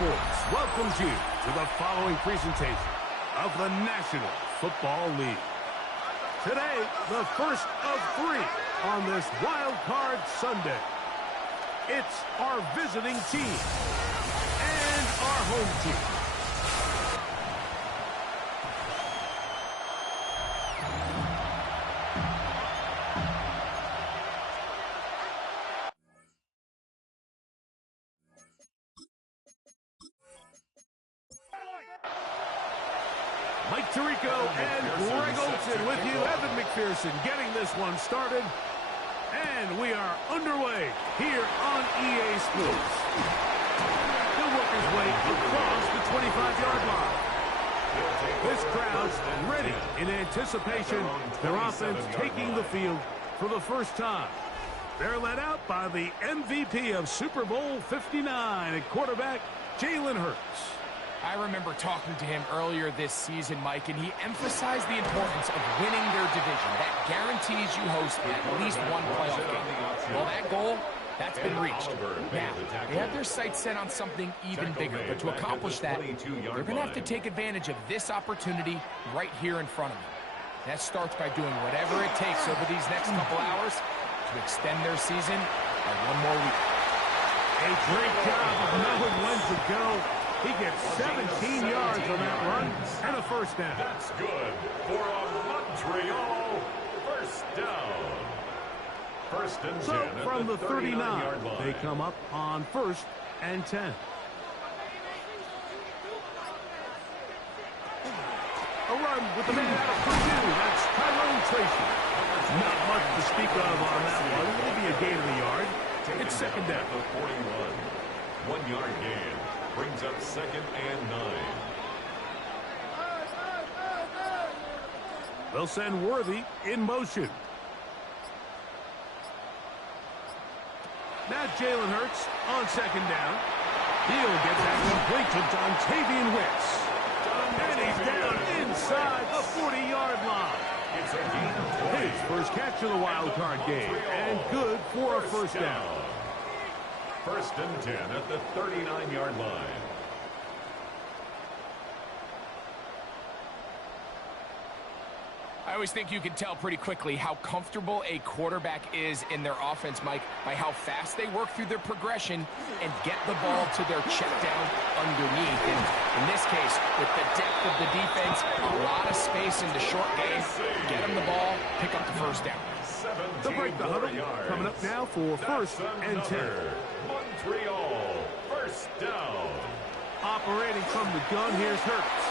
Sports welcomes you to the following presentation of the National Football League. Today, the first of 3 on this Wild Card Sunday. It's our visiting team and our home team. Mike Tirico and Greg Olson with you. Evan McPherson getting this one started. And we are underway here on EA Sports. He'll work his way across the 25-yard line. This crowd's ready in anticipation. Their offense taking the field for the first time. They're led out by the MVP of Super Bowl 59 at quarterback, Jalen Hurts. I remember talking to him earlier this season, Mike, and he emphasized the importance of winning their division. That guarantees you host at least one playoff game. Well, that goal, that's been reached. Now, they have their sights set on something even bigger, but to accomplish that, they're going to have to take advantage of this opportunity right here in front of them. That starts by doing whatever it takes over these next couple hours to extend their season by one more week. A great job of knowing when to go. He gets 17 yards on that run and a first down. That's good for a Montreal first down. First and 10 so from the 39, line. they come up on 1st and 10. A run with the man out of Purdue. That's Tyrone Tracy. Not much to speak of on that one. Maybe a gain of the yard. It's second down. 41. 1 yard gain. Brings up 2nd and 9. They'll send Worthy in motion. Now Jalen Hurts on 2nd down. He'll get that complete to Dontavian Wicks. And he's down inside the 40-yard line. His first catch of the wild card game. And good for a first down. First and 10 at the 39-yard line. I always think you can tell pretty quickly how comfortable a quarterback is in their offense, Mike, by how fast they work through their progression and get the ball to their check down underneath. And in this case, with the depth of the defense, a lot of space in the short game, get them the ball, pick up the first down. They'll break the huddle. Coming up now for 1st and 10. Montreal, first down. Operating from the gun, here's Hurts.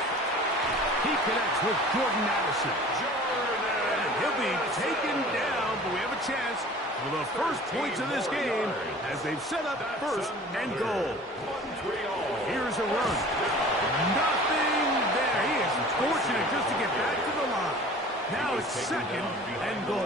He connects with Jordan Addison. And he'll be taken down, but we have a chance for the first points of this game as they've set up 1st and goal. Here's a run. Nothing there. He is fortunate just to get back to the line. Now it's 2nd and goal.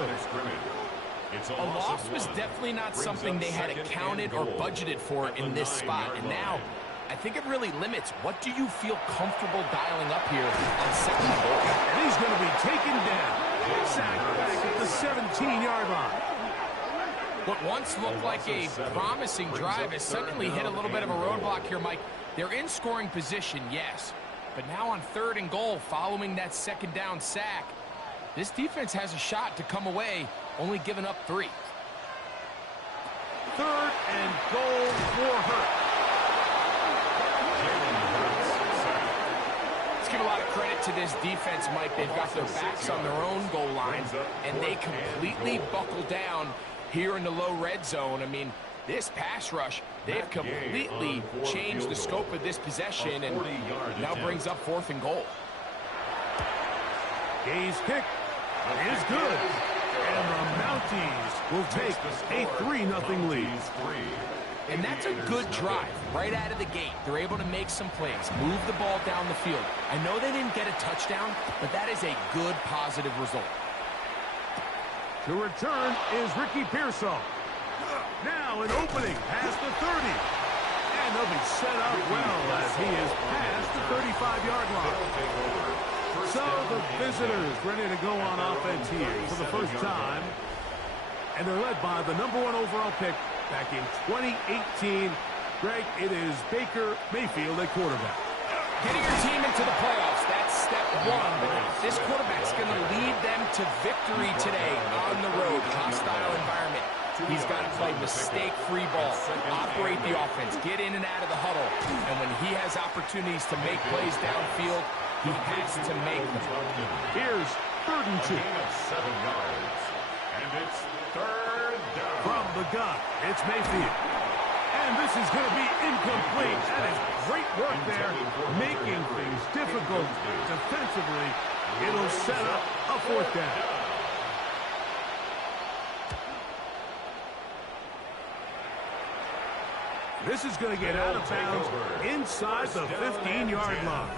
A loss was definitely not something they had accounted or budgeted for in this spot. And now, I think it really limits what do you feel comfortable dialing up here on 2nd and goal. And he's going to be taken down. Sacked back at the 17-yard line. What once looked like a promising drive has suddenly hit a little bit of a roadblock here, Mike. They're in scoring position, yes. But now on 3rd and goal, following that 2nd down sack, this defense has a shot to come away, only giving up 3. 3rd and goal for Hurts. Let's give a lot of credit to this defense, Mike. They've got their backs on their own goal line, and they completely buckle down here in the low red zone. I mean, this pass rush, they've completely changed the scope of this possession, and now brings up 4th and goal. Gay's kick is good. And the Mounties will take a 3-0 lead. And that's a good drive right out of the gate. They're able to make some plays, move the ball down the field. I know they didn't get a touchdown, but that is a good, positive result. To return is Ricky Pearsall. Now an opening past the 30. And they'll be set up well as he is past the 35-yard line. So the visitors ready to go on offense here for the first time. And they're led by the #1 overall pick back in 2018, Greg, it is Baker Mayfield at quarterback. Getting your team into the playoffs, that's step one. But this quarterback's going to lead them to victory today on the road. Hostile environment. He's got to play mistake-free ball, operate the offense, get in and out of the huddle. And when he has opportunities to make plays downfield, he has to make them. Here's 3rd and 2. 7 yards. And it's 3rd down. From the gun, it's Mayfield. And this is going to be incomplete. That is great work there, making things difficult defensively. It'll set up a 4th down. This is going to get out of bounds inside the 15-yard line.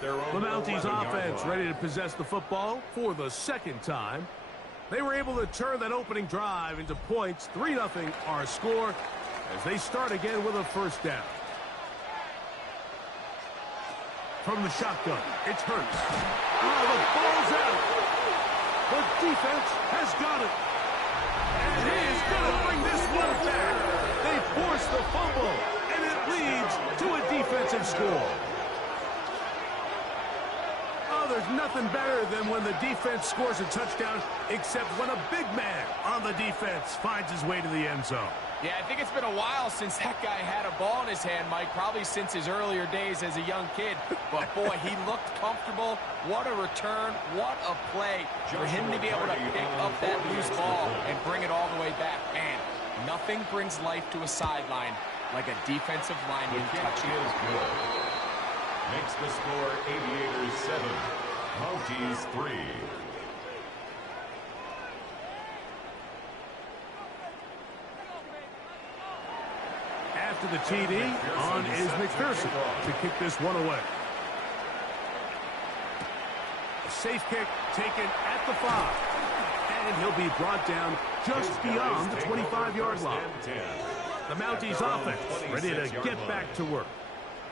The Mounties offense ready to possess the football for the 2nd time. They were able to turn that opening drive into points. 3-0 our score as they start again with a 1st down. From the shotgun, it's Hurts. Oh, the ball's out. The defense has got it. And he is going to bring this one back. They force the fumble, and it leads to a defensive score. Oh, there's nothing better than when the defense scores a touchdown, except when a big man on the defense finds his way to the end zone. Yeah, I think it's been a while since that guy had a ball in his hand, Mike, probably since his earlier days as a young kid. But, boy, he looked comfortable. What a return. What a play for him to be able to pick up that loose ball and bring it all the way back. Man, nothing brings life to a sideline like a defensive lineman touchdown. Makes the score Aviators 7, Mounties 3. After the TD, on is McPherson to kick this one away. A safe kick taken at the 5. And he'll be brought down just beyond the 25-yard line. The Mounties offense ready to get back to work.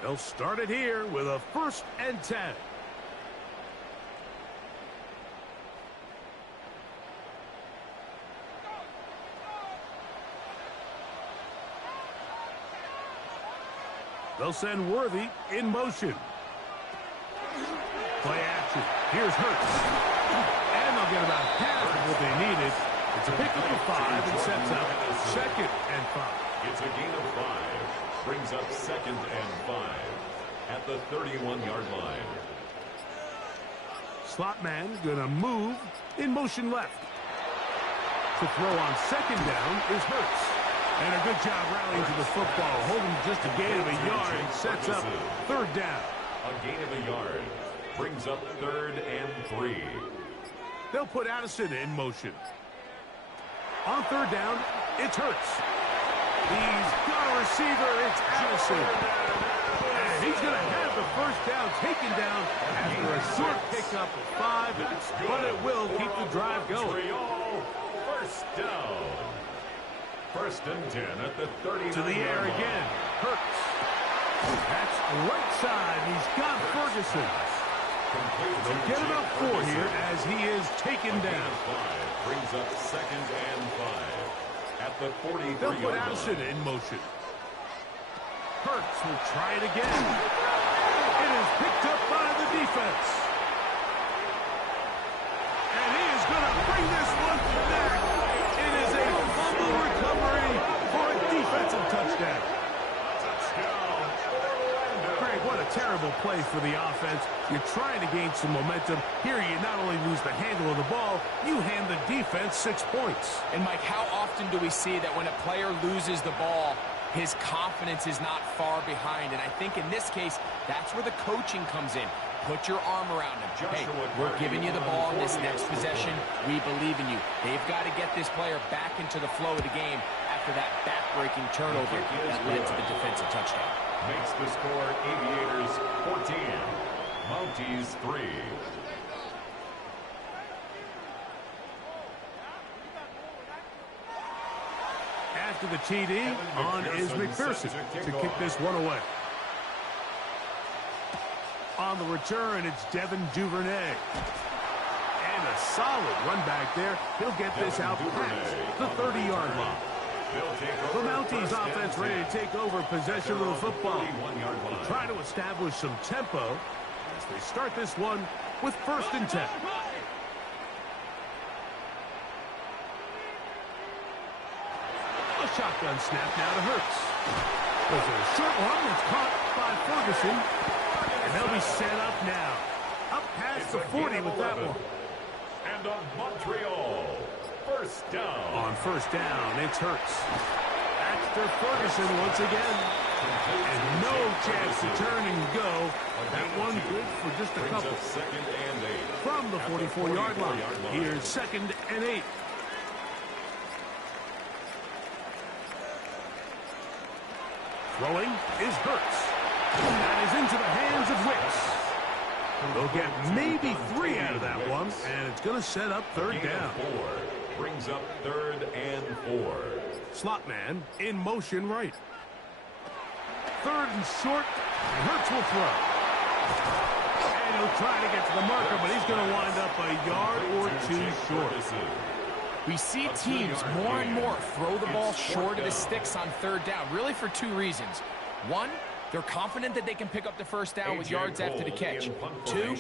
They'll start it here with a 1st and 10. They'll send Worthy in motion. Play action. Here's Hurts. And they'll get about half of what they needed. It's a pickup of 5 and sets up 2nd and 5. It's a gain of 5. Brings up 2nd and 5 at the 31-yard line. Slot man gonna move in motion left. To throw on 2nd down is Hurts. And a good job rallying to the football, holding just a gain of a yard and sets up 3rd down. A gain of a yard brings up 3rd and 3. They'll put Addison in motion. On 3rd down, it's Hurts. He's got a receiver, it's Addison. And he's going to have the 1st down taken down after a short pickup of 5, but it will keep the drive going. 1st down. 1st and 10 at the 39. To the air again, Hurts. That's right side. He's got Ferguson. They'll get him up 4 here as he is taken down. 5 brings up 2nd and 5 at the 43. They'll put Addison in motion. Hurts will try it again. It is picked up by the defense. And he is going to bring this one back. It is a fumble recovery for a defensive touchdown. Greg, what a terrible play for the offense. You're trying to gain some momentum. Here you not only lose the handle of the ball, you hand the defense 6 points. And, Mike, how often do we see that when a player loses the ball, his confidence is not far behind? And I think in this case, that's where the coaching comes in. Put your arm around him. Hey, we're giving you the ball in this next possession. We believe in you. They've got to get this player back into the flow of the game after that back-breaking turnover that led to the defensive touchdown. Makes the score Aviators 14, Mounties 3. After the TD, on is McPherson to kick this one away. On the return, it's Devin Duvernay. And a solid run back there. He'll get this out past the 30-yard line. The Mounties offense ready to take over possession of the football. Try to establish some tempo as they start this one with 1st and 10. A shotgun snap now to Hurts. There's a short one that's caught by Ferguson. And they'll be set up now. Up past the 40 with that one. And on Montreal, 1st down. On 1st down, it's Hurts. That's to Ferguson once again. And no chance to turn and go. That one good for just a couple. From the 44-yard line. Here's 2nd and 8. Throwing is Hurts. That is into the hands of Wicks. They'll get maybe 3 out of that one, and it's going to set up 3rd down. 4 brings up 3rd and 4. Slot man in motion right. 3rd and short, and Hurts will throw. And he'll try to get to the marker, but he's going to wind up a yard or 2 short. We see teams more and more throw the ball short of the sticks on 3rd down, really for 2 reasons. 1, they're confident that they can pick up the 1st down with yards after the catch. 2,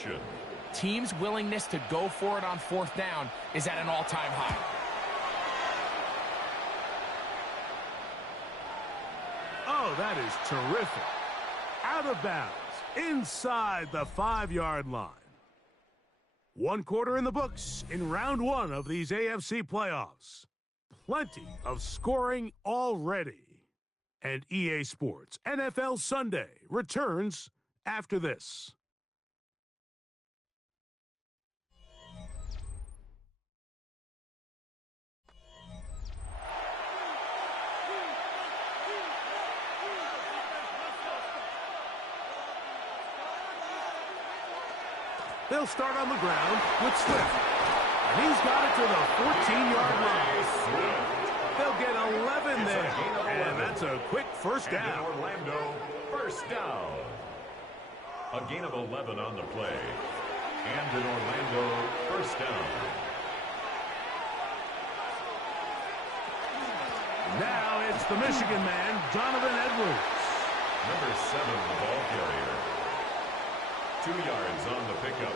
teams' willingness to go for it on 4th down is at an all-time high. Oh, that is terrific. Out of bounds, inside the 5-yard line. 1 quarter in the books in round 1 of these AFC playoffs. Plenty of scoring already. And EA Sports NFL Sunday returns after this. They'll start on the ground with Swift. And he's got it to the 14-yard line. They'll get 11 there. And that's a quick 1st down. And in Orlando, 1st down. A gain of 11 on the play. And in Orlando, 1st down. Now it's the Michigan man, Donovan Edwards. Number 7, the ball carrier. 2 yards on the pickup.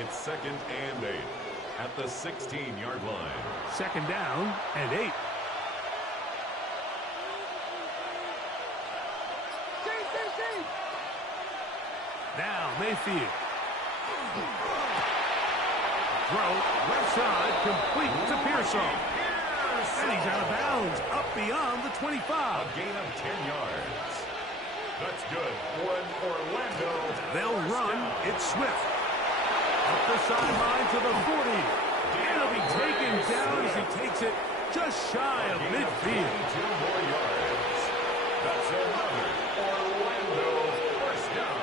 It's 2nd and 8 at the 16-yard line. 2nd down and 8. Now Mayfield. Throw left side complete to Pearsall. And he's out of bounds up beyond the 25. A gain of 10 yards. That's good. Orlando. They'll run. It's Swift. Up the sideline to the 40. And he'll be taken down as he takes it just shy of midfield. 2 more yards. That's another Orlando 1st down.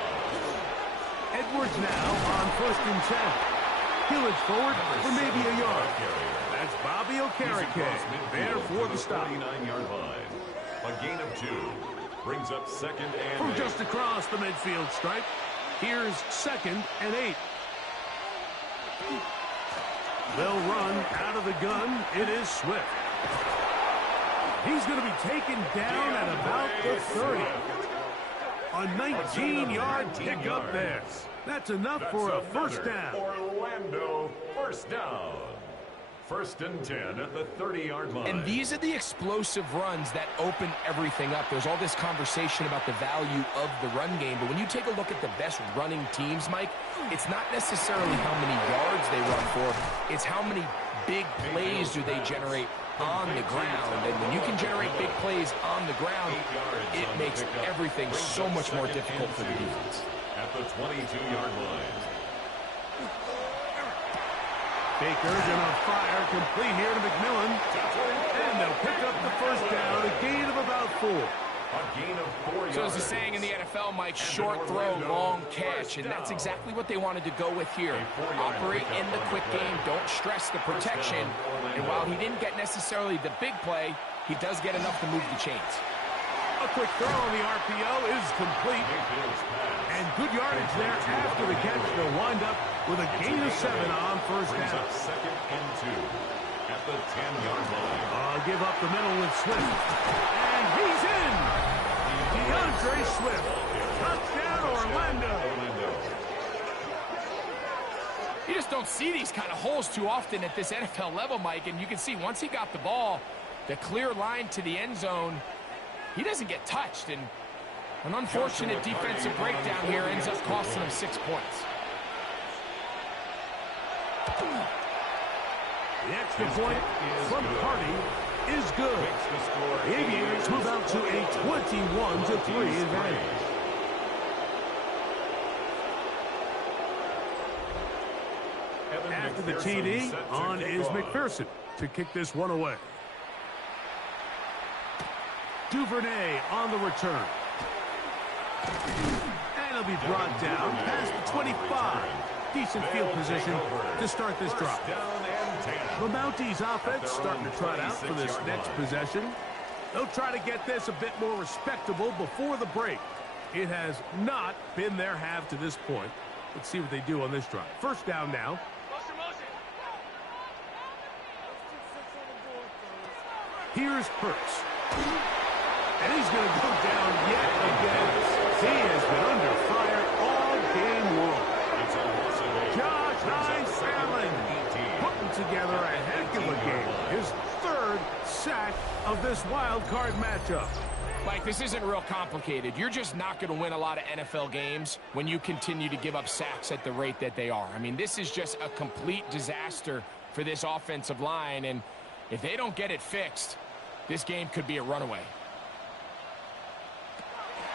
Edwards now on 1st and 10. He'll edge forward for maybe a yard. That's Bobby Okereke there for the stop. 49-yard line. A gain of 2. Brings up 2nd and From 8. just across the midfield stripe, here's 2nd and 8. They'll run out of the gun. It is Swift. He's going to be taken down at about the 30. A 19-yard pickup there. That's enough for a 1st down. Orlando 1st down. 1st and 10 at the 30-yard line. And these are the explosive runs that open everything up. There's all this conversation about the value of the run game, but when you take a look at the best running teams, Mike, it's not necessarily how many yards they run for, it's how many big plays do they generate on the ground. And when you can generate big plays on the ground, it makes everything so much more difficult for the defense. At the 22-yard line. Baker's gonna fire complete here to McMillan. And they'll pick up the 1st down, a gain of about 4. A gain of 4 yards. So as the saying in the NFL, Mike, short throw, long catch. And that's exactly what they wanted to go with here. Operate in the quick game, don't stress the protection. And while he didn't get necessarily the big play, he does get enough to move the chains. A quick throw on the RPO is complete. And good yardage there after the catch. They'll wind up with a gain of 7 on 1st down. 2nd and 2. at the 10-yard line. Give up the middle with Swift. And he's in! DeAndre Swift. Touchdown, Orlando. You just don't see these kind of holes too often at this NFL level, Mike. And you can see once he got the ball, the clear line to the end zone, he doesn't get touched. And an unfortunate defensive breakdown here ends up costing him 6 points. The extra point from Party is good. The Aviators move out to a 21-3 advantage. After the TD, on is McPherson to kick this one away. Duvernay on the return. And he'll be brought down past the 25. Decent field position to start this drive. The Mounties offense starting to trot out for this next possession. They'll try to get this a bit more respectable before the break. It has not been their half to this point. Let's see what they do on this drive. First down now. Here's Hurts. And he's going to go down yet again. He has been under fire all game long. Josh Hines Allen putting together a heck of a game. His third sack of this wild card matchup. Mike, this isn't real complicated. You're just not going to win a lot of NFL games when you continue to give up sacks at the rate that they are. I mean, this is just a complete disaster for this offensive line. And if they don't get it fixed, this game could be a runaway.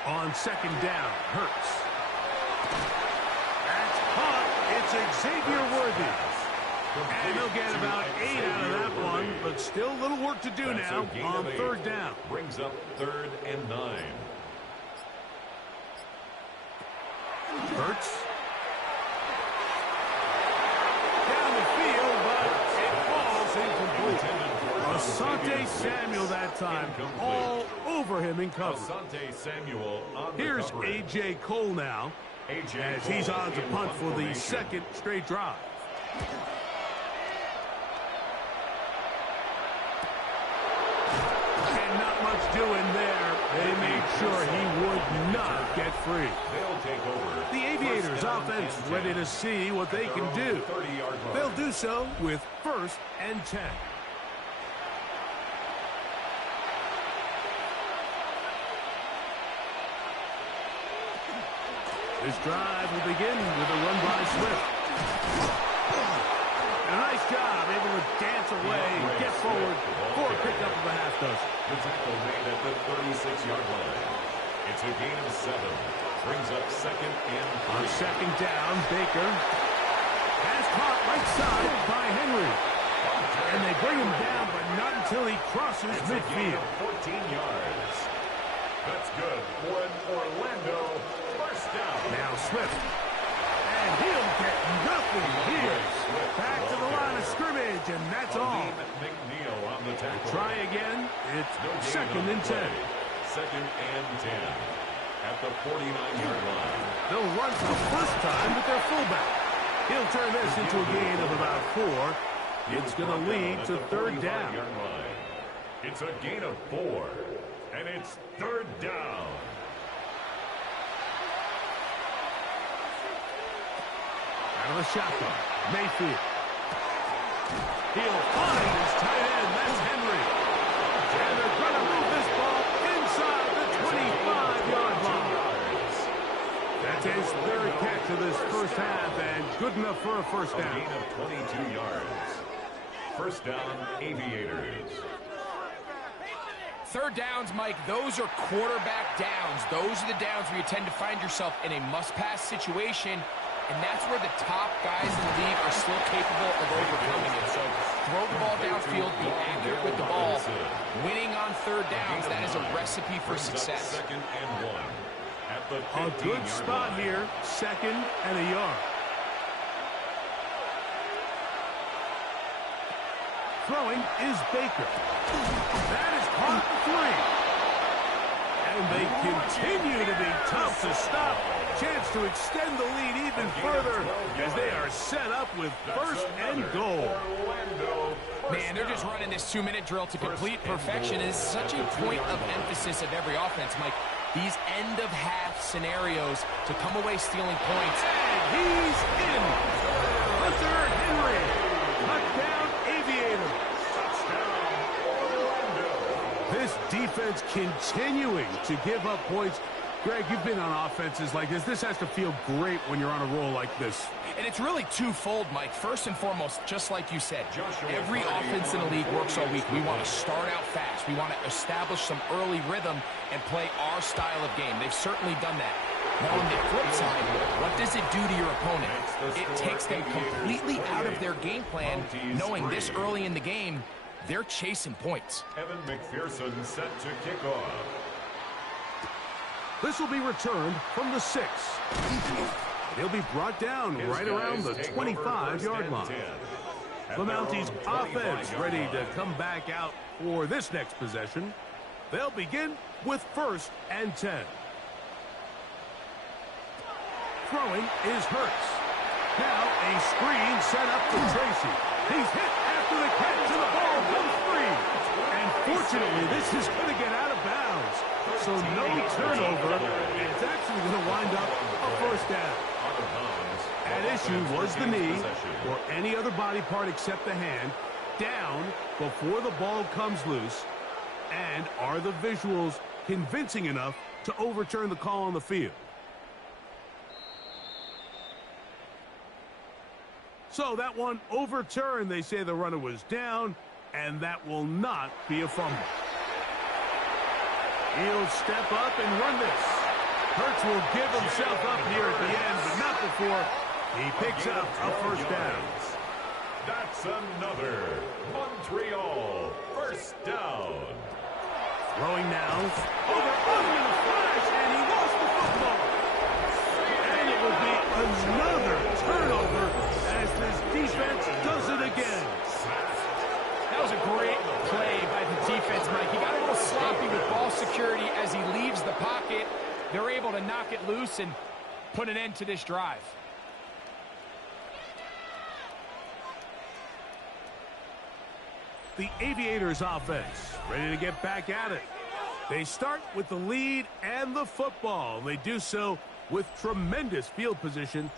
On second down, Hurts. That's caught. It's Xavier Worthy. And he'll get about 8 out of that one, but still a little work to do now on third down. Brings up 3rd and 9. Hurts. Down the field, but it falls incomplete. Asante Samuel that time, all over him in coverage. Asante Samuel on the Here's coverage. A.J. Cole now, as he's on to punt for the second straight drive. And not much doing there. They made sure he would not get free. They'll take over. The Aviators offense ready to see what they can do. They'll do so with 1st and 10. This drive will begin with a run by Swift. And a nice job, able to dance away, get forward for a pickup of a half dozen. The tackle made at the 36-yard line. It's a gain of 7. Brings up 2nd and 3. On second down, Baker has caught right side by Henry. And they bring him down, but not until he crosses midfield. 14 yards. That's good for an Orlando first down. Now Swift. And he'll get nothing here. Back to the line of scrimmage, and that's all. McNeil on the tackle. Try again. It's 2nd and 10. 2nd and 10. At the 49-yard line. They'll run for the first time with their fullback. He'll turn this into a gain of about 4. It's going to lead to 3rd down. It's a gain of 4. And it's 3rd down. Out of the shotgun, Mayfield. He'll find his tight end. That's Henry. And they're going to move this ball inside the 25-yard line. That's his 3rd catch of this first half, and good enough for a first down. A gain of 22 yards. First down, Aviators. 3rd downs, Mike, those are quarterback downs. Those are the downs where you tend to find yourself in a must-pass situation, and that's where the top guys in the league are still capable of overcoming it. So throw the ball downfield, be accurate with the ball. Winning on 3rd downs, that is a recipe for success. 2nd and 1. At the A good spot here, 2nd and a yard. Throwing is Baker. That is caught 3. And they continue to be tough to stop. Chance to extend the lead even further as they are set up with first and goal. Man, they're just running this 2-minute drill to complete perfection. It is such a point of emphasis of every offense, Mike. These end-of-half scenarios to come away stealing points. And he's in. Hunter Henry. Touchdown, Aviators. This defense continuing to give up points. Greg, you've been on offenses like this. This has to feel great when you're on a roll like this. And it's really twofold, Mike. First and foremost, just like you said, every offense in the league works all week. We want to start out fast. We want to establish some early rhythm and play our style of game. They've certainly done that. Now, on the flip side, what does it do to your opponent? It takes them completely out of their game plan, knowing this early in the game, they're chasing points. Evan McPherson set to kick off. This will be returned from the 6. He'll be brought down right around the 25-yard line. The Mounties offense ready to come back out for this next possession. They'll begin with 1st and 10. Throwing is Hurts. Now a screen set up for Tracy. He's hit after the catch and the ball comes free. And fortunately, this is going to get out of bounds. So no turnover. It's actually going to wind up a first down. At issue was the knee or any other body part except the hand down before the ball comes loose. And are the visuals convincing enough to overturn the call on the field? So that one overturned. They say the runner was down, and that will not be a fumble. He'll step up and run this. Hurts will give himself up here at the end, but not before he picks up a first down. That's another Montreal first down. Throwing now. Over in a flash, and he lost the football. And it will be another turnover as this defense does it again. That was a great play by the defense, Mike. He got a little sloppy with ball security as he leaves the pocket. They're able to knock it loose and put an end to this drive. The Aviators offense ready to get back at it. They start with the lead and the football. They do so with tremendous field position.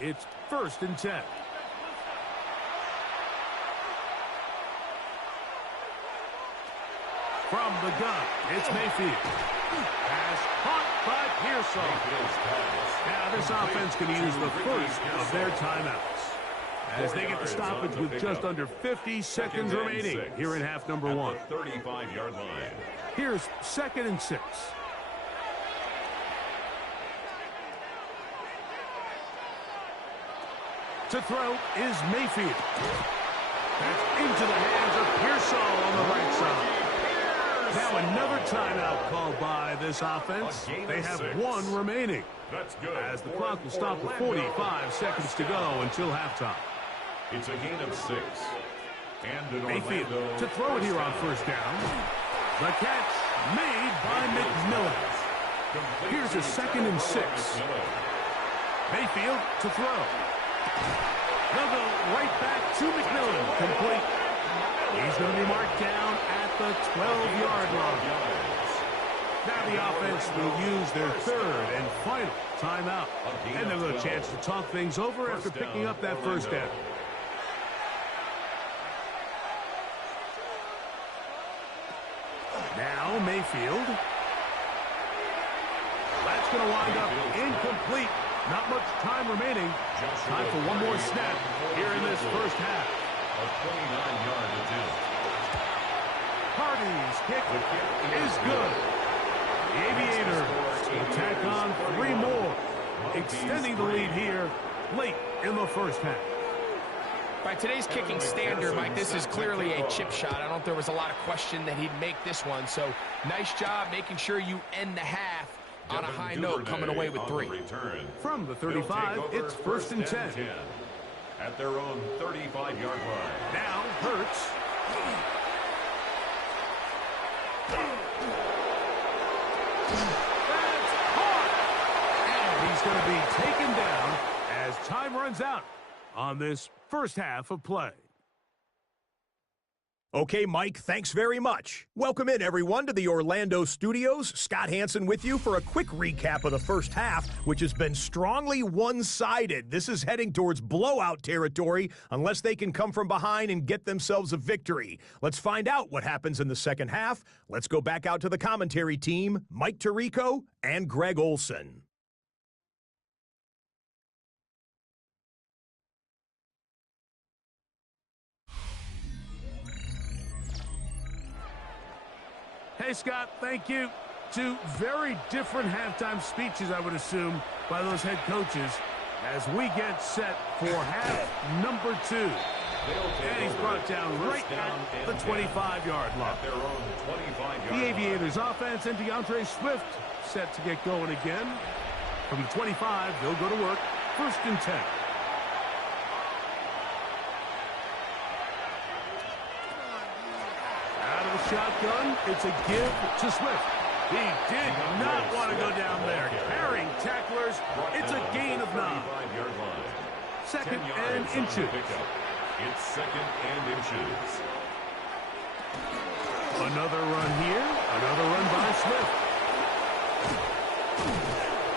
It's 1st and 10. From the gun, it's Mayfield. Pass caught by Pearsall. Now this offense can use the first of their timeouts as they get the stoppage with just under 50 seconds remaining here in half number 1. 35-yard line. Here's 2nd and 6. To throw is Mayfield. That's into the hands of Pearsall on the right side. Now another timeout called by this offense. They have 1 remaining. That's good. As the clock will stop with 45 seconds to go until halftime. It's a gain of 6. And Mayfield to throw it here on first down. The catch made by McMillan. Here's a 2nd and 6. Mayfield to throw. They'll go right back to McMillan. Complete. He's going to be marked down at the 12-yard line. Now the offense will use their 3rd and final timeout. And they'll get a chance to talk things over after picking up that first down. Now Mayfield. That's going to wind up incomplete. Not much time remaining. Time for one more snap here in this first half. A 29-yard attempt. Hardy's kick is good. The Aviators will tack on 3 more, extending the lead here late in the first half. By today's kicking standard, Mike, this is clearly a chip shot. I don't think there was a lot of question that he'd make this one. So nice job making sure you end the half on a high note, coming away with 3. From the 35, it's 1st and 10. At their own 35-yard line. Now Hurts. That's caught. And he's going to be taken down as time runs out on this first half of play. Okay, Mike, thanks very much. Welcome in, everyone, to the Orlando studios. Scott Hansen with you for a quick recap of the first half, which has been strongly one-sided. This is heading towards blowout territory unless they can come from behind and get themselves a victory. Let's find out what happens in the second half. Let's go back out to the commentary team, Mike Tirico and Greg Olson. Hey, Scott, thank you. Two very different halftime speeches, I would assume, by those head coaches as we get set for half number 2. And he's brought down right at the 25-yard line. The Aviators offense and DeAndre Swift set to get going again. From the 25, they'll go to work. 1st and 10. Shotgun, it's a give to Swift. He did not want to go down there. Carrying tacklers, it's a gain of 9. 2nd and inches. It's 2nd and inches. Another run here, another run by Swift.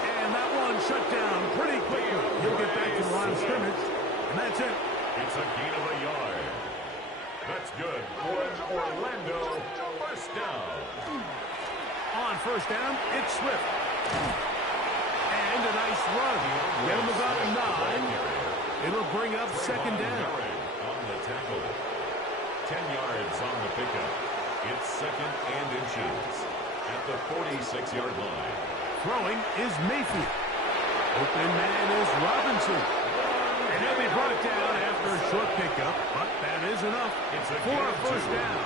And that one shut down pretty quickly. He'll get back to the line of scrimmage, and that's it. It's a gain of a yard. That's good for an Orlando first down. On 1st down, it's Swift. And a nice run. Get him about a 9. It'll bring up 2nd down. On the tackle. 10 yards on the pickup. It's 2nd and inches at the 46-yard line. Throwing is Mayfield. Open man is Robinson. And he'll be brought down after a short pickup, but that is enough for a 1st down.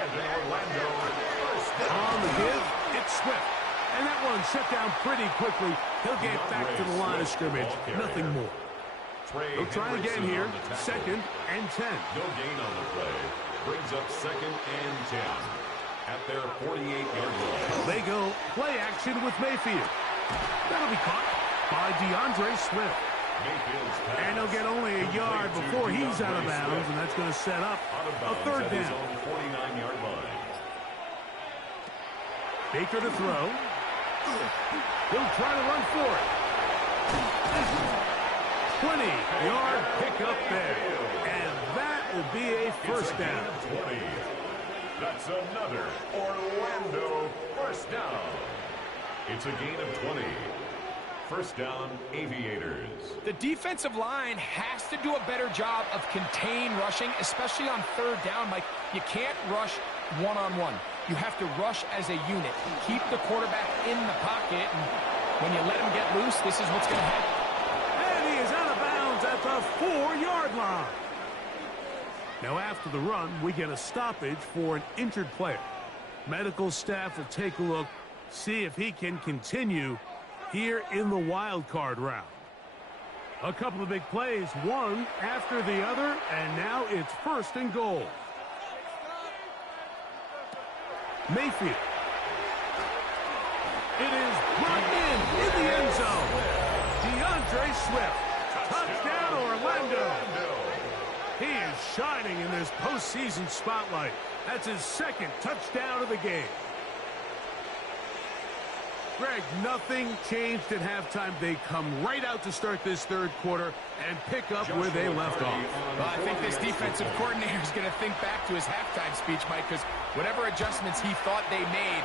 And an Orlando first down. On the give, it's Swift. And that one shut down pretty quickly. He'll get back to the line of scrimmage. Nothing more. They'll try again here. 2nd and 10. No gain on the play. Brings up 2nd and 10 at their 48-yard line. They go play action with Mayfield. That'll be caught by DeAndre Swift. And he'll get only a yard before he's out of bounds, and that's going to set up a 3rd down. 49-yard line. Baker to throw. He'll try to run for it. 20-yard pickup there. And that will be a 1st down. 20. That's another Orlando first down. It's a gain of 20. 1st down, Aviators. The defensive line has to do a better job of contain rushing, especially on 3rd down. Like, you can't rush one-on-one. You have to rush as a unit. Keep the quarterback in the pocket, and when you let him get loose, this is what's going to happen. And he is out of bounds at the 4-yard line. Now, after the run, we get a stoppage for an injured player. Medical staff will take a look, see if he can continue here in the wild card round. A couple of big plays, one after the other, and now it's 1st and goal. Mayfield. It is brought in the end zone. DeAndre Swift. Touchdown, Orlando. He is shining in this postseason spotlight. That's his 2nd touchdown of the game. Greg, nothing changed at halftime. They come right out to start this 3rd quarter and pick up where they left off. Well, I think this defensive coordinator is going to think back to his halftime speech, Mike, because whatever adjustments he thought they made,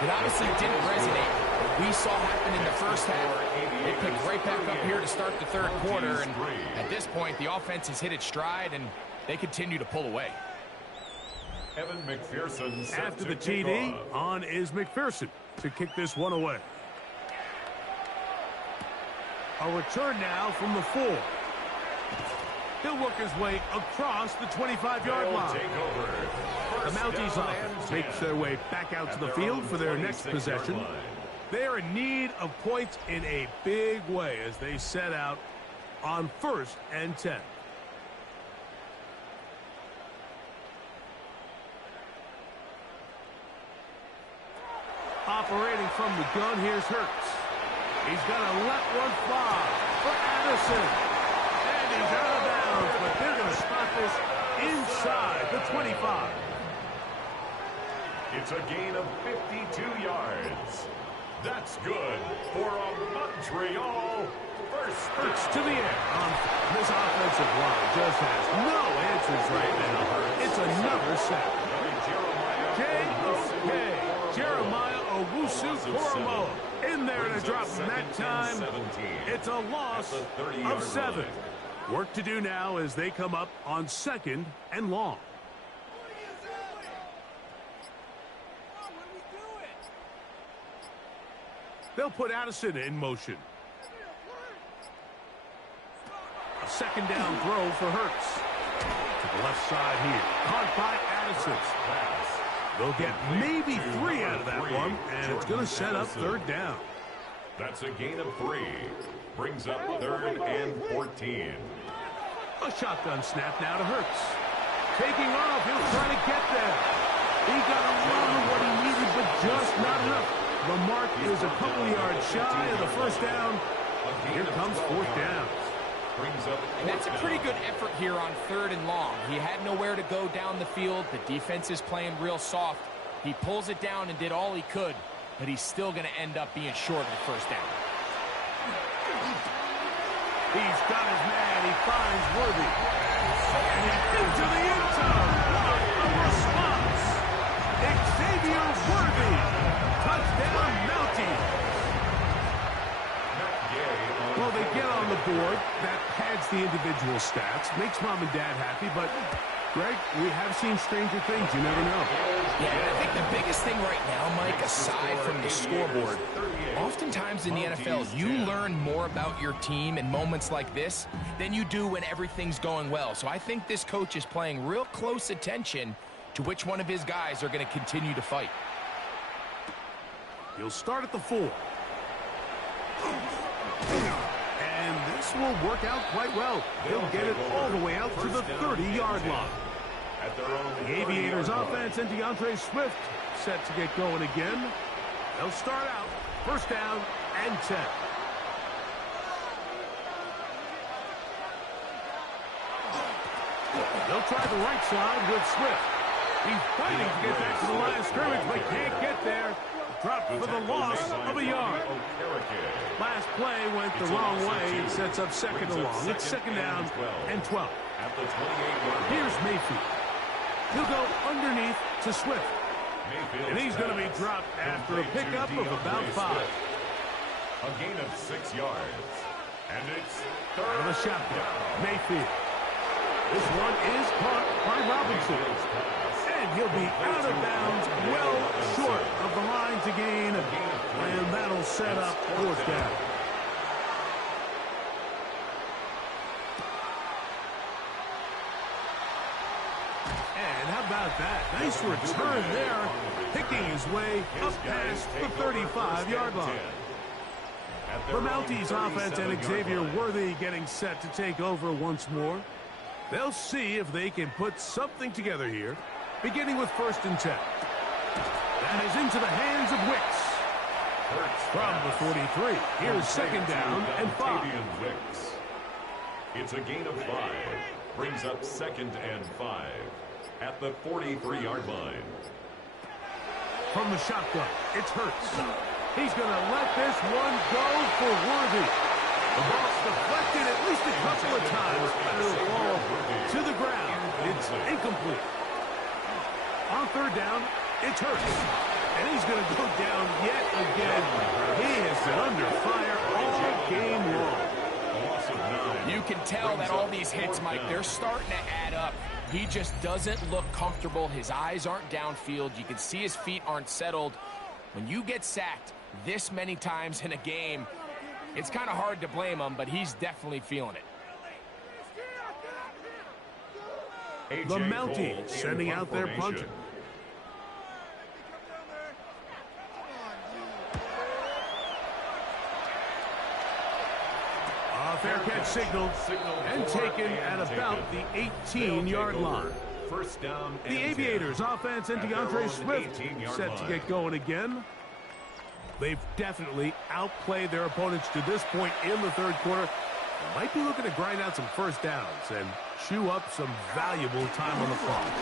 it obviously didn't resonate. What we saw happen in the first half, they picked right back up here to start the 3rd quarter, and at this point, the offense has hit its stride, and they continue to pull away. Evan McPherson after the TD, on is McPherson to kick this one away. A return now from the 4. He'll work his way across the 25-yard line. The Mounties offense makes their way back out to the field for their next possession. They are in need of points in a big way as they set out on 1st and 10. Operating from the gun, here's Hurts. He's going to let one fly for Addison. And he's out of bounds, but they're going to spot this inside the 25. It's a gain of 52 yards. That's good for a Montreal first. Hurts to the air. This offensive line just has no answers right now. It's another sack. Jeremiah Owusu-Koramoah in there to drop him that time. It's a loss of 7. Work to do now as they come up on 2nd and long. They'll put Addison in motion. A 2nd down throw for Hurts. To the left side here. Caught by Addison. They'll get maybe 3 out of that one, and it's going to set up 3rd down. That's a gain of 3. Brings up 3rd and 14. A shotgun snap now to Hurts. Taking off, he'll try to get there. He got a lot of what he needed, but just not enough. The mark is a couple yards shy of the 1st down. Here comes 4th down. And that's a pretty good effort here on 3rd and long. He had nowhere to go down the field. The defense is playing real soft. He pulls it down and did all he could, but he's still going to end up being short of the 1st down. He's got his man. He finds Worthy. And he's into the end zone. What a response. Xavier Worthy. Touchdown, Mounties. Well, they get on the board. That pads the individual stats. Makes mom and dad happy, but, Greg, we have seen stranger things. You never know. Yeah, I think the biggest thing right now, Mike, aside from the scoreboard, oftentimes in the NFL, you learn more about your team in moments like this than you do when everything's going well. So I think this coach is paying real close attention to which one of his guys are going to continue to fight. He'll start at the 4. And this will work out quite well. He'll get it all the way out to the 30-yard line. The Aviators offense and DeAndre Swift set to get going again. They'll start out 1st down and 10. They'll try the right side with Swift. He's fighting to get back to the line of scrimmage, but can't get there. Dropped for the loss of a yard. Last play went the wrong way. It sets up 2nd and long. It's 2nd down and 12. Here's Mayfield. He'll go underneath to Swift. And he's going to be dropped after a pickup of about 5. A gain of 6 yards. And it's out of the shotgun. Mayfield. This one is caught by Robinson. And he'll be out of bounds, well short of the line to gain. And that'll set up 4th down. And how about that? Nice return there, picking his way up past the 35-yard line. The Mounties offense and Xavier Worthy getting set to take over once more. They'll see if they can put something together here, beginning with 1st and 10. That is into the hands of Wicks. From the 43, here's 2nd down and 5. It's a gain of 5. Brings up 2nd and 5 at the 43-yard line. From the shotgun, it's Hurts. He's going to let this one go for Worthy. The ball's deflected at least a couple of times, but it'll fall to the ground. It's incomplete. On 3rd down, it's Hurts. And he's going to go down yet again. He has been under fire all game long. You can tell that all these hits, Mike, they're starting to add up. He just doesn't look comfortable. His eyes aren't downfield. You can see his feet aren't settled. When you get sacked this many times in a game, it's kind of hard to blame him, but he's definitely feeling it. The Mounties sending out their punter. Fair catch signaled and taken at about the 18-yard line. First down. The Aviators offense and DeAndre Swift set to get going again. They've definitely outplayed their opponents to this point in the third quarter. They might be looking to grind out some first downs and chew up some valuable time on the clock.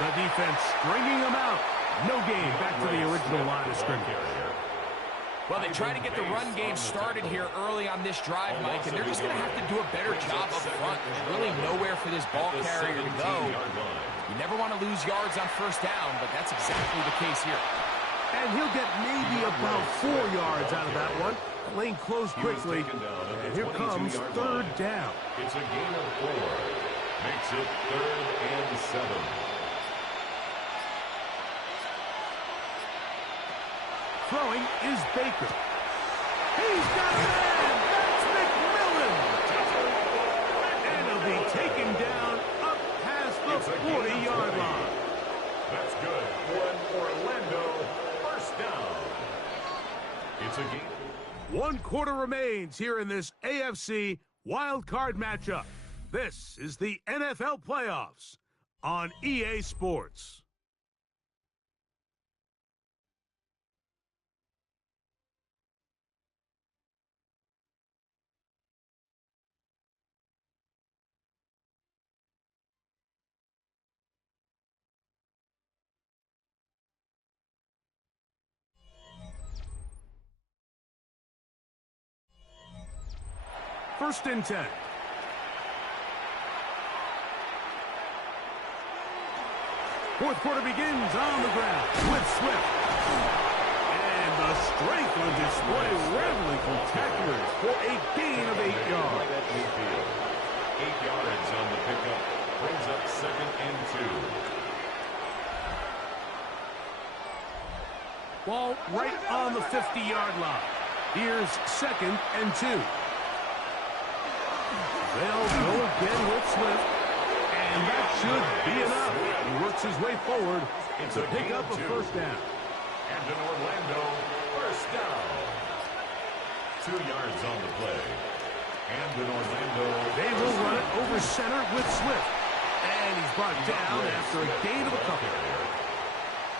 The defense stringing them out. No gain. Back to the original line of scrimmage. Well, they try to get the run game started here early on this drive, Mike, and they're just going to have to do a better job up front. There's really nowhere for this ball carrier to go. You never want to lose yards on first down, but that's exactly the case here. And he'll get maybe about 4 yards out of that one. The lane closed quickly, and here comes third down. It's a gain of 4. Makes it 3rd and 7. Throwing is Baker. He's got a man. That's McMillan. And he'll be taken down up past the 40-yard line. That's good for an Orlando first down. It's a game. 1 quarter remains here in this AFC Wildcard matchup. This is the NFL playoffs on EA Sports. First and 10. Fourth quarter begins on the ground with Swift. And the strength on display, Rambling from tacklers for a gain of 8 yards. 8 yards on the pickup. Brings up 2nd and 2. Ball right on the 50-yard line. Here's 2nd and 2. They'll go again with Swift, and that should be enough. He works his way forward to pick up a first down. And an Orlando first down. 2 yards on the play. And an Orlando. They will run it over center with Swift. And he's brought down after a gain of a couple.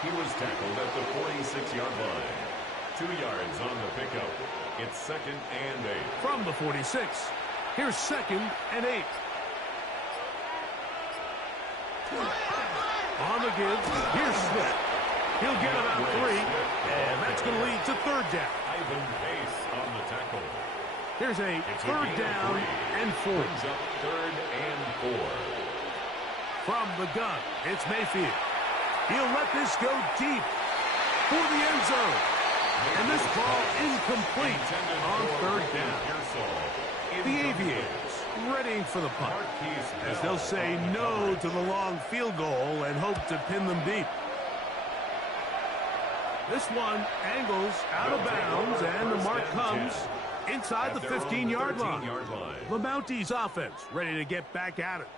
He was tackled at the 46-yard line. 2 yards on the pickup. It's 2nd and 8. From the 46. Here's 2nd and 8. On the give, here's Swift. He'll get about 3, and that's going to lead to third down. Ivan Pace on the tackle. Here's a third down and 4. Brings up 3rd and 4. From the gun, it's Mayfield. He'll let this go deep for the end zone. And this ball incomplete on third down. The Aviators readying for the punt, as they'll say no to the long field goal and hope to pin them deep. This one angles out of bounds, and the mark comes inside the 15-yard line. The Mounties offense ready to get back at it.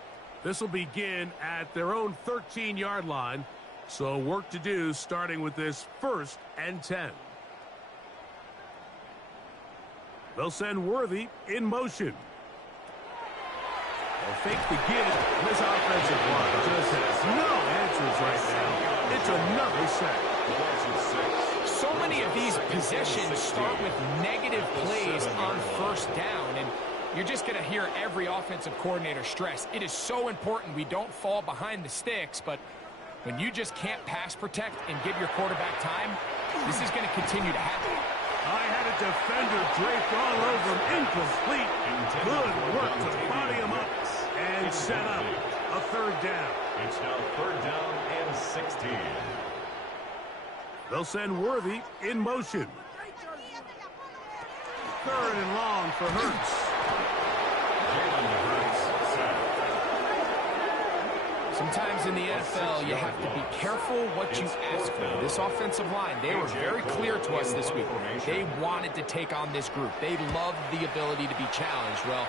This will begin at their own 13-yard line, so work to do starting with this 1st and 10. They'll send Worthy in motion. They'll fake the give. This offensive line just has no answers right now. It's another sack. So many of these possessions start with negative plays on first down, and you're just going to hear every offensive coordinator stress. It is so important we don't fall behind the sticks, but when you just can't pass protect and give your quarterback time, this is going to continue to happen. I had a defender draped all over him. Incomplete. Good work to body him up and set up a third down. It's now 3rd down and 16. They'll send Worthy in motion. 3rd and long for Hurts. Sometimes in the NFL, you have to be careful what you ask for. This offensive line, they were very clear to us this week. They wanted to take on this group. They loved the ability to be challenged. Well,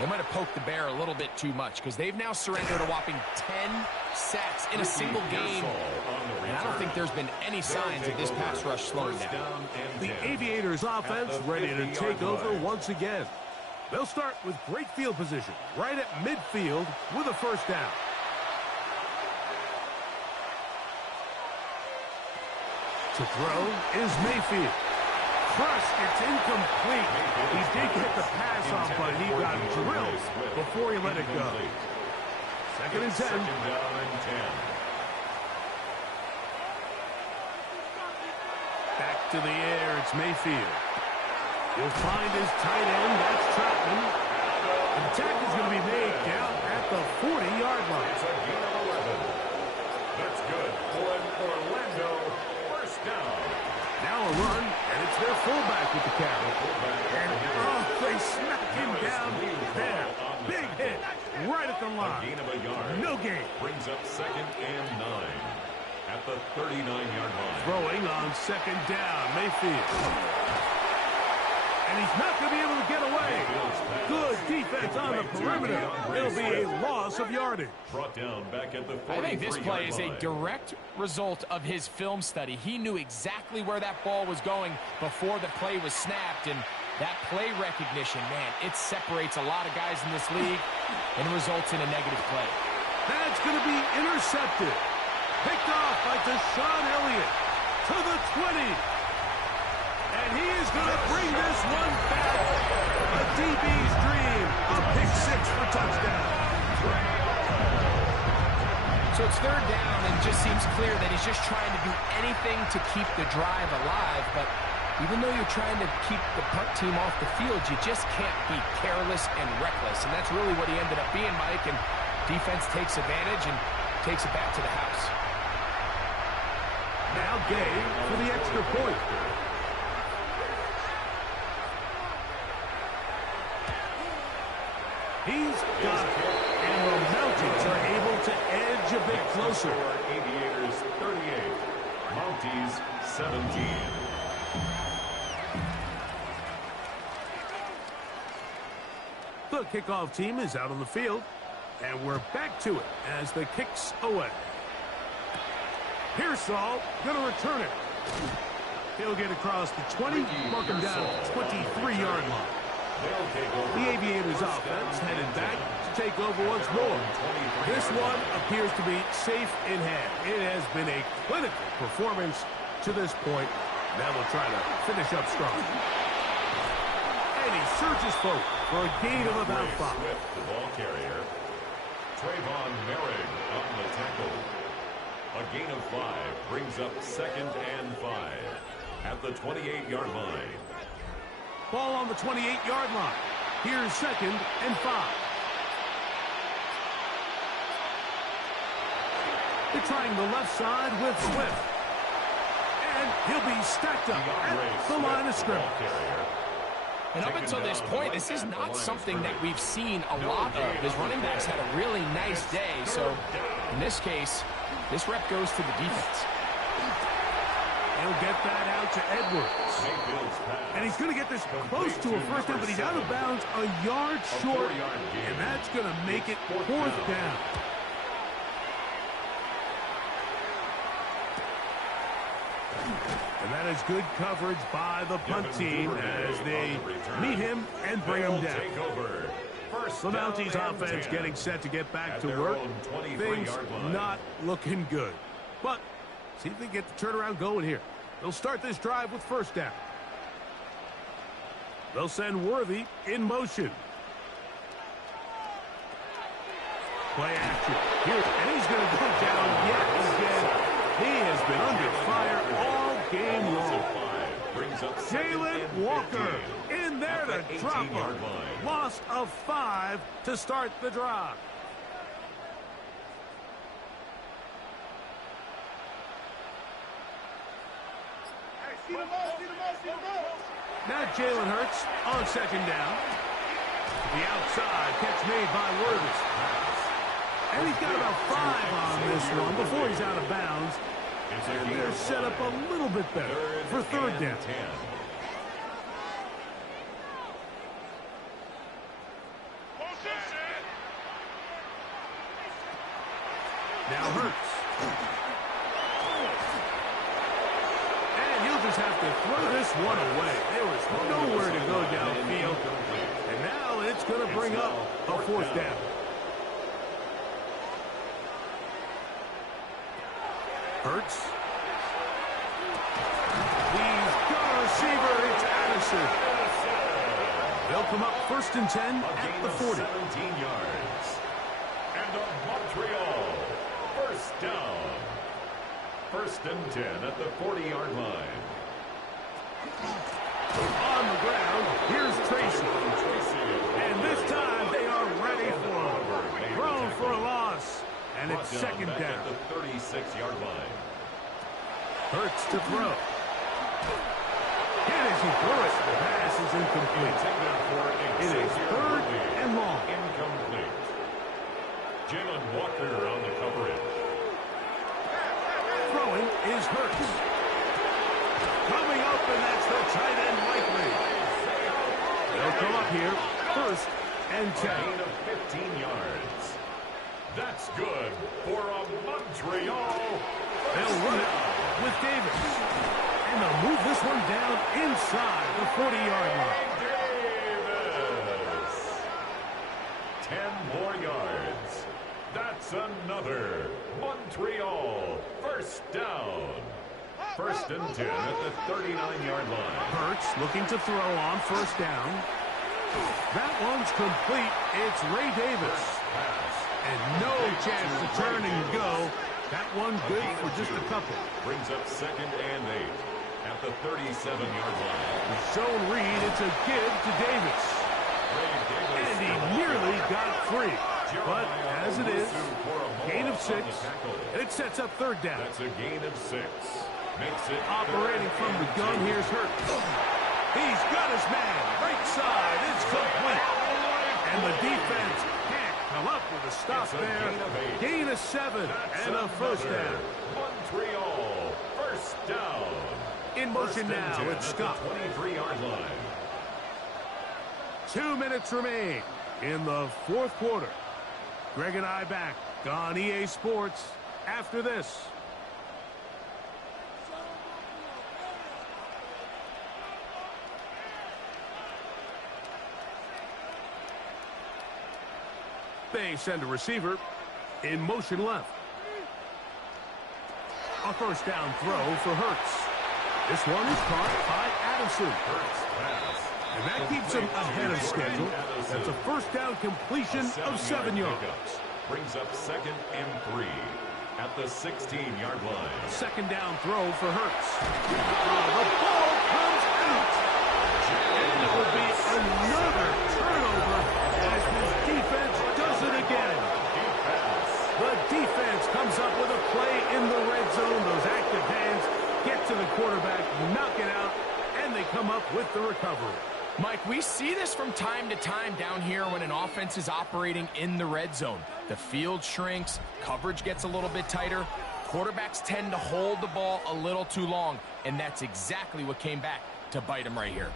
they might have poked the bear a little bit too much because they've now surrendered a whopping 10 sacks in a single game. And I don't think there's been any signs of this pass rush slowing down. The Aviators offense ready to take over once again. They'll start with great field position right at midfield with a first down. To throw is Mayfield. Crushed, it's incomplete. He did get the pass off, but he got drilled before he let it go. Second and 10. Second down and 10. Back to the air, it's Mayfield. He'll find his tight end, that's Troutman. The attack is going to be made down at the 40-yard line. It's a gain of 11. That's good for an Orlando first down. Now a run, and it's their fullback with the carry. And, they smack him down there. Big hit right at the line. A gain of a yard. No gain. Brings up second and 9 at the 39-yard line. Throwing on second down, Mayfield. And he's not going to be able to get away. Good defense on the perimeter. It'll be a loss of yardage. Brought down back at the 43-yard line. I think this play is a direct result of his film study. He knew exactly where that ball was going before the play was snapped, and that play recognition, man, it separates a lot of guys in this league and results in a negative play. That's going to be intercepted. Picked off by Deshaun Elliott to the 20. And he is going to bring this one back. A DB's dream. A pick six for touchdown. So it's third down, and it just seems clear that he's just trying to do anything to keep the drive alive. But even though you're trying to keep the punt team off the field, you just can't be careless and reckless. And that's really what he ended up being, Mike. And defense takes advantage and takes it back to the house. Now Gay for the extra point. He's got it. And the Mounties are able to edge a bit closer. Aviators 38, Mounties 17. The kickoff team is out on the field. And we're back to it as the kick's away. Pearsall going to return it. He'll get across the 20, mark him down at the 23-yard line. The Aviators offense headed back to take over once more. This one appears to be safe in hand. It has been a clinical performance to this point. Now they'll try to finish up strong. And he surges forward for a gain of about 5. The ball carrier. Trayvon Merrick on the tackle. A gain of 5 brings up second and 5 at the 28-yard line. Ball on the 28-yard line. Here's second and 5. They're trying the left side with Swift. And he'll be stacked up at the line of scrimmage. And up until this point, this is not something that we've seen a lot of. His running backs had a really nice day. So in this case, this rep goes to the defense. He'll get that out to Edwards. And he's going to get this close to a first down, but he's out of bounds a yard short. And that's going to make it fourth down. And that is good coverage by the punt team as they meet him and bring him down. The Mounties offense getting set to get back to work. Things not looking good. But see if they get the turnaround going here. They'll start this drive with first down. They'll send Worthy in motion. Play action. Here, and he's going to go down yet again. He has been under fire all game long. Jalen Walker in there to drop him. Loss of 5 to start the drive. Now Jalen Hurts on second down. The outside catch made by Worthy. And he's got about 5 on this one before he's out of bounds. And they're set up a little bit better for third down. Now Hurts. And he'll just have to throw this one away. There was nowhere to go downfield. And now it's going to bring up a fourth down. Hurts. Edison. They'll come up 1st and 10 at the 40. 17 yards. And a Montreal first down. 1st and 10 at the 40-yard line. On the ground, here's Tracy. And this time they are ready for him. Thrown for a loss. And it's 2nd down. At the 36-yard line. Hurts to throw. And as he throws it, the pass is incomplete. It is 3rd and long. Incomplete. Jalen Walker on the coverage. Throwing is Hurts. Coming up, and that's the tight end likely. They'll come up here, 1st and 10. A gain of 15 yards. That's good for a Montreal. They'll run it with Davis. And they'll move this one down inside the 40-yard line. Davis. 10 more yards. That's another Montreal first down. 1st and 10 at the 39-yard line. Hurts looking to throw on 1st down. That one's complete. It's Ray Davis. And no chance to turn and go. That one good for just a couple. Brings up 2nd and 8 at the 37-yard line. Zone read, it's a give to Davis. And he nearly got free. But as it is, gain of 6. It sets up 3rd down. That's a gain of 6. Makes it operating from the gun. Here's Hurts. He's got his man. Right side. It's complete. And the defense can't come up with a stop there. Gain of 7 and a 1st down. Montreal first down. In motion now. It's Scott. 23-yard line. 2 minutes remain in the 4th quarter. Greg and I back on EA Sports after this. They send a receiver in motion left. A 1st down throw for Hurts. This one is caught by Addison. And that keeps him ahead of schedule. That's a 1st down completion of 7 yards. Brings up 2nd and 3 at the 16-yard line. A 2nd down throw for Hurts. The ball comes out. And it will be another turnover as this defense does it again. The defense comes up with a play in the red zone. Those active hands get to the quarterback, knock it out, and they come up with the recovery. Mike, we see this from time to time down here when an offense is operating in the red zone. The field shrinks, coverage gets a little bit tighter, quarterbacks tend to hold the ball a little too long, and that's exactly what came back to bite them right here.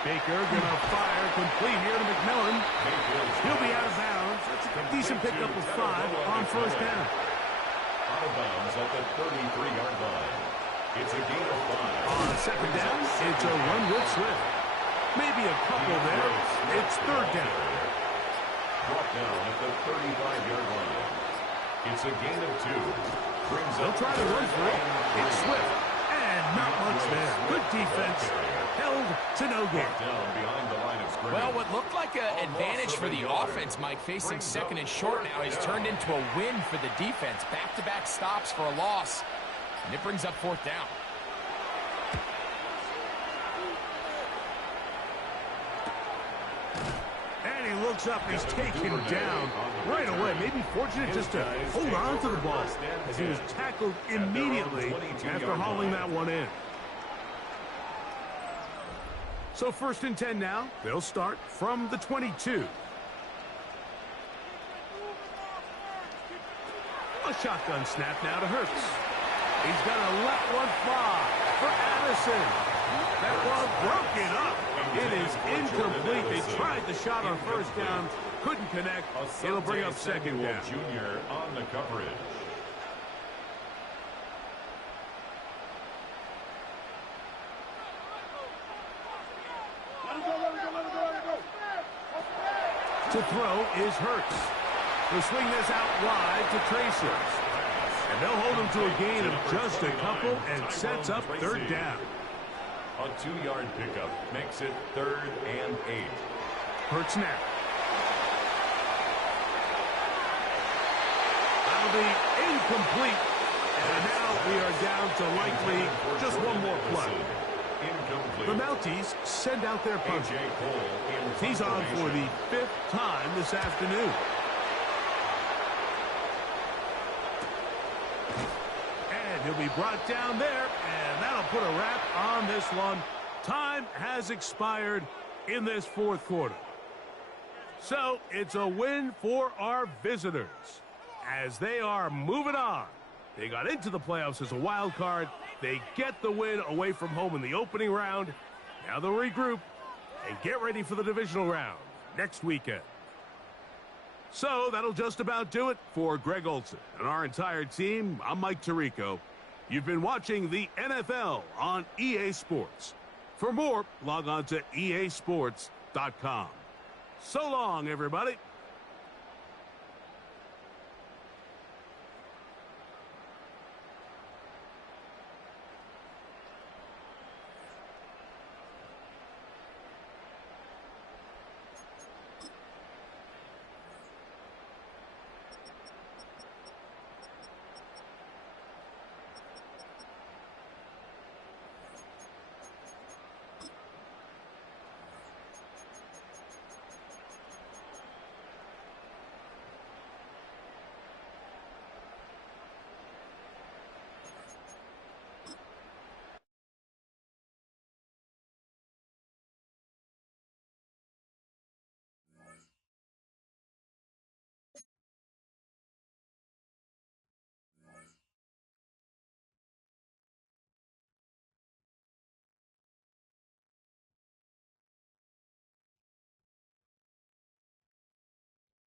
Baker gonna fire complete here to McMillan. He'll be out of bounds. That's a decent pickup of 5 on 1st down. Out of bounds at the 33-yard line. It's a gain of 5. On 2nd down, it's a run with Swift. Maybe a couple there. It's 3rd down. Brought down at the 35-yard line. It's a gain of 2. They'll try to run for it. It's Swift. And not much there. Good defense. Held to no gain. Well, what looked like an advantage for the offense, Mike, facing 2nd and short now, has turned into a win for the defense. Back-to-back stops for a loss. And it brings up 4th down. And he looks up. He's taken down right away. Maybe fortunate just to hold on to the ball as he was tackled immediately after hauling that one in. So 1st and 10 now. They'll start from the 22. A shotgun snap now to Hurts. He's going to let one fly for Addison. That ball broken up. It is incomplete. They tried the shot on 1st down. Couldn't connect. It'll bring up 2nd down. Junior on the coverage. To throw is Hurts. They'll swing this out wide to Tracers. And they'll hold him to a gain of just a couple and sets up third down. A 2-yard pickup makes it 3rd and 8. Hurt snap. That'll be incomplete. And now we are down to likely just one more play. The Mounties send out their punter. He's on for the 5th time this afternoon. And he'll be brought down there, and that'll put a wrap on this one. Time has expired in this 4th quarter. So it's a win for our visitors as they are moving on. They got into the playoffs as a wild card. They get the win away from home in the opening round. Now they'll regroup and get ready for the divisional round next weekend. So that'll just about do it for Greg Olson and our entire team. I'm Mike Tirico. You've been watching the NFL on EA Sports. For more, log on to easports.com. So long, everybody.